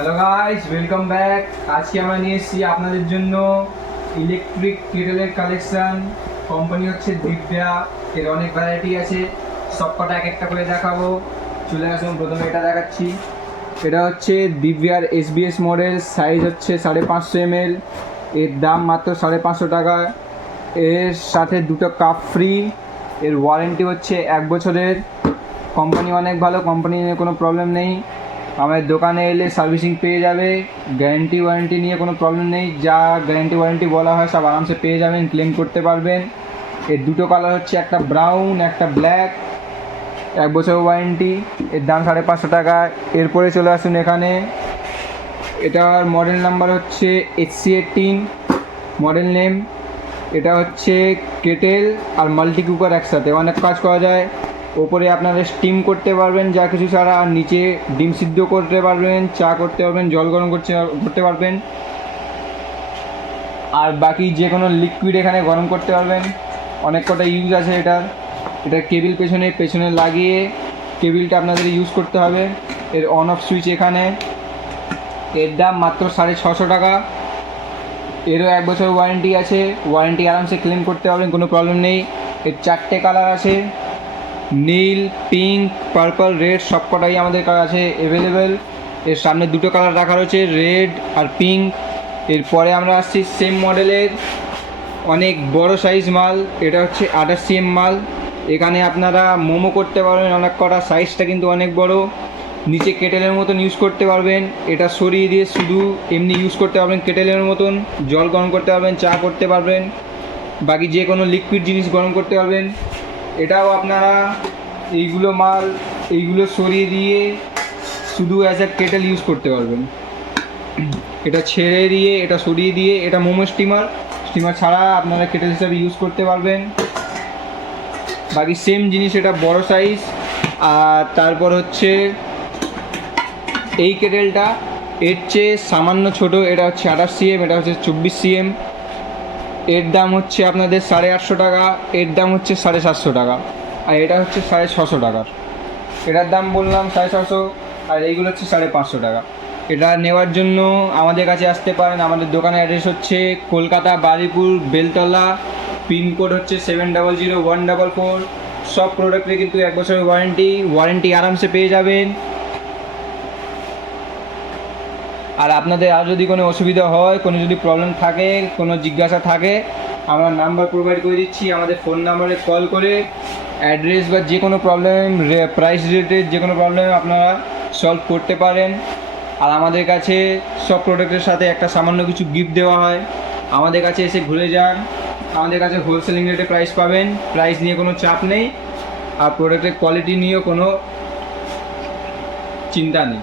Hello guys, welcome back. আজকে আমরা নিয়ে এসেছি আপনাদের জন্য ইলেকট্রিক কেটেলের কালেকশন। কোম্পানি হচ্ছে দিব্যা। এর অনেক ভ্যারাইটি আছে, সবকটা এক একটা করে দেখাবো। চলে আসুন, প্রথমে এটা দেখাচ্ছি। এটা হচ্ছে দিব্যার SBS মডেল, সাইজ হচ্ছে 550 ml। এর দাম মাত্র 550 টাকা। এর সাথে দুটো কাপ ফ্রি। এর ওয়ারেন্টি হচ্ছে 1 বছরের। কোম্পানি অনেক ভালো, কোম্পানি নিয়ে কোনো প্রবলেম নেই। আমাদের দোকানে এলে সার্ভিসিং পেয়ে যাবে। গ্যারেন্টি ওয়ারেন্টি নিয়ে কোনো প্রবলেম নেই, যা গ্যারেন্টি ওয়ারেন্টি বলা হয় সব আরামসে পেয়ে যাবেন, ক্লেম করতে পারবেন। এর দুটো কালার হচ্ছে, একটা ব্রাউন একটা ব্ল্যাক। 1 বছর ওয়ারেন্টি। এর দাম 550 টাকা। এরপরে চলে আসুন এখানে। এটার মডেল নাম্বার হচ্ছে HC18 মডেল নেম। এটা হচ্ছে কেটেল আর মাল্টি কুকার একসাথে, অনেক কাজ করা যায়। ওপরে আপনারা স্টিম করতে পারবেন যা কিছু ছাড়া, আর নিচে ডিম সিদ্ধ করতে পারবেন, চা করতে পারবেন, জল গরম করতে পারবেন, আর বাকি যে কোনো লিকুইড এখানে গরম করতে পারবেন। অনেক কটা ইউজ আছে এটার। এটা কেবিল পেছনে লাগিয়ে কেবিলটা আপনাদের ইউজ করতে হবে। এর অন অফ সুইচ এখানে। এর দাম মাত্র 650 টাকা। এরও 1 বছর ওয়ারেন্টি আছে, ওয়ারেন্টি আরামসে ক্লেম করতে পারবেন, কোনো প্রবলেম নেই। এর 4টে কালার আছে, নীল, পিঙ্ক, পার্পল, রেড, সব কটাই আমাদের কাছে অ্যাভেলেবেল। এর সামনে দুটো কালার রাখা রয়েছে, রেড আর পিঙ্ক। এরপরে আমরা আসছি সেম মডেলের অনেক বড় সাইজ মাল। এটা হচ্ছে 28 cm মাল। এখানে আপনারা মোমো করতে পারবেন অনেক কটা, সাইজটা কিন্তু অনেক বড়। নিচে কেটেলের মতন ইউজ করতে পারবেন, এটা সরিয়ে দিয়ে শুধু এমনি ইউজ করতে পারবেন কেটেলের মতন। জল গরম করতে পারবেন, চা করতে পারবেন, বাকি যে কোনো লিকুইড জিনিস গরম করতে পারবেন। এটাও আপনারা এইগুলো সরিয়ে দিয়ে শুধু অ্যাজ এ কেটেল ইউজ করতে পারবেন। এটা ছেড়ে দিয়ে এটা সরিয়ে দিয়ে এটা মোমো স্টিমার ছাড়া আপনারা কেটেল হিসাবে ইউজ করতে পারবেন। বাকি সেম জিনিস, এটা বড় সাইজ। আর তারপর হচ্ছে এই কেটেলটা এর চেয়ে সামান্য ছোট, এটা হচ্ছে 28 cm, এটা হচ্ছে 24 cm। এর দাম হচ্ছে আপনাদের 850 টাকা। এর দাম হচ্ছে 750 টাকা। আর এটা হচ্ছে 650 টাকার। এটার দাম বললাম 650, আর এইগুলো হচ্ছে 550 টাকা। এটা নেওয়ার জন্য আমাদের কাছে আসতে পারেন। আমাদের দোকানের অ্যাড্রেস হচ্ছে কলকাতা বারুইপুর বেলতলা, পিনকোড হচ্ছে 700144। সব প্রোডাক্টে কিন্তু 1 বছরের ওয়ারেন্টি আরামসে পেয়ে যাবেন। আর আপনাদের আর যদি কোনো অসুবিধা হয়, কোনো যদি প্রবলেম থাকে, কোনো জিজ্ঞাসা থাকে, আমরা নাম্বার প্রোভাইড করে দিচ্ছি। আমাদের ফোন নাম্বারে কল করে অ্যাড্রেস বা যে কোনো প্রবলেম, প্রাইস রিলেটেড যে কোনো প্রবলেম আপনারা সলভ করতে পারেন। আর আমাদের কাছে সব প্রোডাক্টের সাথে একটা সামান্য কিছু গিফট দেওয়া হয়। আমাদের কাছে এসে ঘুরে যান, আমাদের কাছে হোলসেলিং রেটে প্রাইস পাবেন, প্রাইস নিয়ে কোনো চাপ নেই, আর প্রোডাক্টের কোয়ালিটি নিয়েও কোনো চিন্তা নেই।